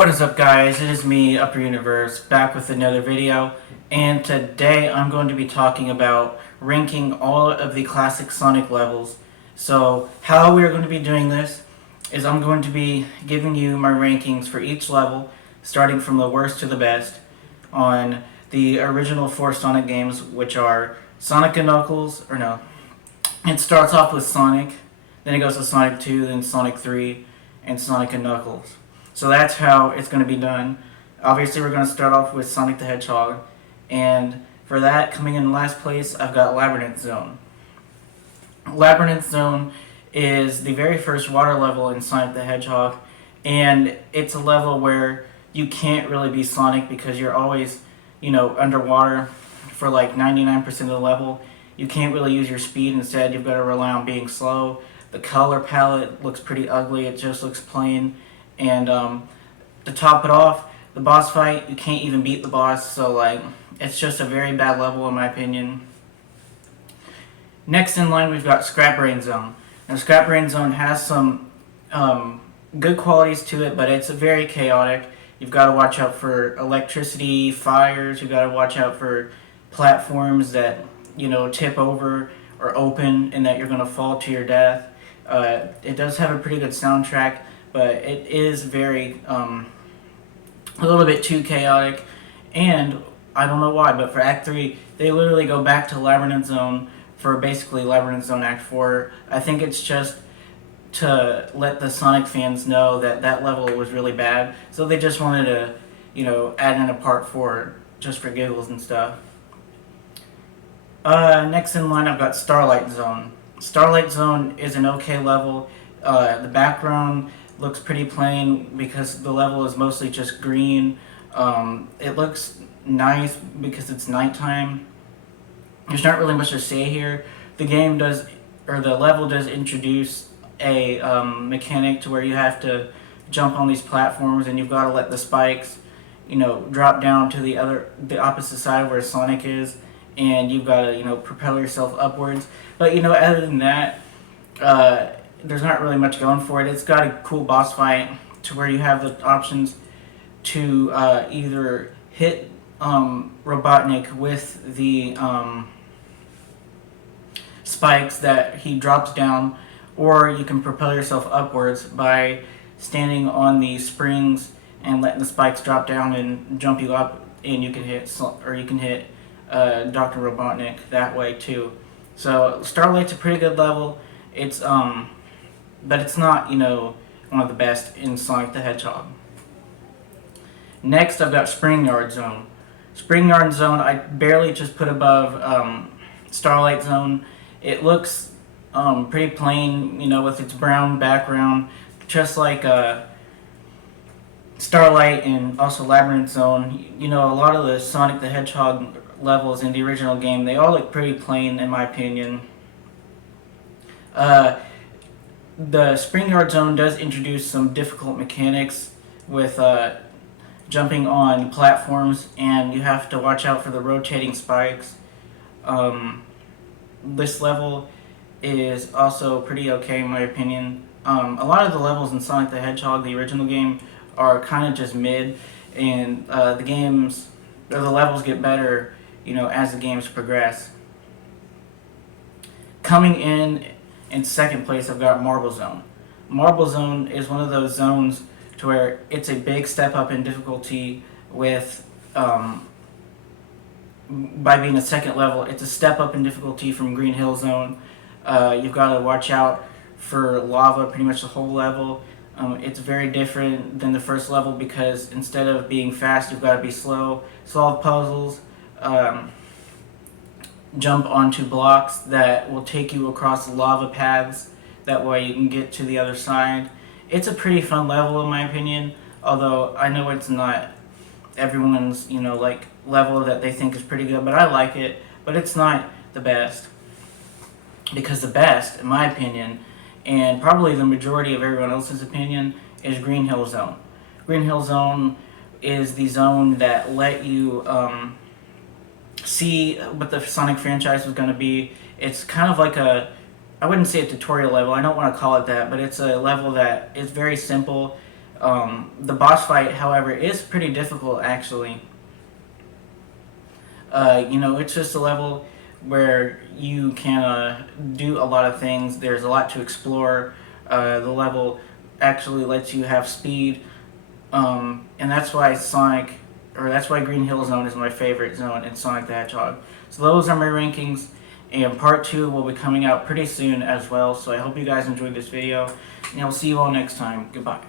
What is up, guys? It is me, Upper Universe, back with another video, and today I'm going to be talking about ranking all of the classic Sonic levels. So how we are going to be doing this is I'm going to be giving you my rankings for each level, starting from the worst to the best, on the original 4 Sonic games, which are Sonic and Knuckles, or no, it starts off with Sonic, then it goes to Sonic 2, then Sonic 3, and Sonic and Knuckles. So that's how it's going to be done. Obviously, we're going to start off with Sonic the Hedgehog. And for that, coming in last place, I've got Labyrinth Zone. Labyrinth Zone is the very first water level in Sonic the Hedgehog. And it's a level where you can't really be Sonic because you're always, underwater for like 99% of the level. You can't really use your speed. Instead, you've got to rely on being slow. The color palette looks pretty ugly. It just looks plain. And to top it off, the boss fight, you can't even beat the boss, so it's just a very bad level in my opinion. Next in line, we've got Scrap Brain Zone. Now, Scrap Brain Zone has some good qualities to it, but it's very chaotic. You've got to watch out for electricity, fires. You've got to watch out for platforms that tip over or open, and that you're going to fall to your death. It does have a pretty good soundtrack, but it is very, a little bit too chaotic, and I don't know why, but for Act 3, they literally go back to Labyrinth Zone for basically Labyrinth Zone Act 4. I think it's just to let the Sonic fans know that that level was really bad, so they just wanted to, add in a part 4 just for giggles and stuff. Next in line, I've got Starlight Zone. Starlight Zone is an okay level. The background looks pretty plain because the level is mostly just green. It looks nice because it's nighttime. There's not really much to say here. The level does introduce a mechanic to where you have to jump on these platforms, and you've got to let the spikes, drop down to the opposite side where Sonic is, and you've got to, propel yourself upwards. But other than that, there's not really much going for it. It's got a cool boss fight to where you have the options to either hit Robotnik with the spikes that he drops down, or you can propel yourself upwards by standing on the springs and letting the spikes drop down and jump you up, and you can hit Dr. Robotnik that way too. So Starlight's a pretty good level. It's but it's not, one of the best in Sonic the Hedgehog. Next, I've got Spring Yard Zone. Spring Yard Zone, I barely just put above Starlight Zone. It looks pretty plain, with its brown background, just like Starlight and also Labyrinth Zone. A lot of the Sonic the Hedgehog levels in the original game, they all look pretty plain in my opinion. The Spring Yard Zone does introduce some difficult mechanics with jumping on platforms, and you have to watch out for the rotating spikes. This level is also pretty okay in my opinion. A lot of the levels in Sonic the Hedgehog, the original game, are kind of just mid, and the levels get better, as the games progress. Coming in second place, I've got Marble Zone. Marble Zone is one of those zones to where it's a big step up in difficulty with, by being a second level, it's a step up in difficulty from Green Hill Zone. You've got to watch out for lava pretty much the whole level. It's very different than the first level because instead of being fast, you've got to be slow, solve puzzles, jump onto blocks that will take you across lava paths. That way you can get to the other side. It's a pretty fun level in my opinion, although I know it's not everyone's, level that they think is pretty good, but I like it, but it's not the best. Because the best, in my opinion, and probably the majority of everyone else's opinion, is Green Hill Zone. Green Hill Zone is the zone that let you see what the Sonic franchise was going to be. It's kind of like I wouldn't say a tutorial level, I don't want to call it that, but it's a level that is very simple. The boss fight, however, is pretty difficult actually. It's just a level where you can do a lot of things. There's a lot to explore. The level actually lets you have speed, and that's why Green Hill Zone is my favorite zone in Sonic the Hedgehog. So those are my rankings, and part 2 will be coming out pretty soon as well. So I hope you guys enjoyed this video, and I'll see you all next time. Goodbye.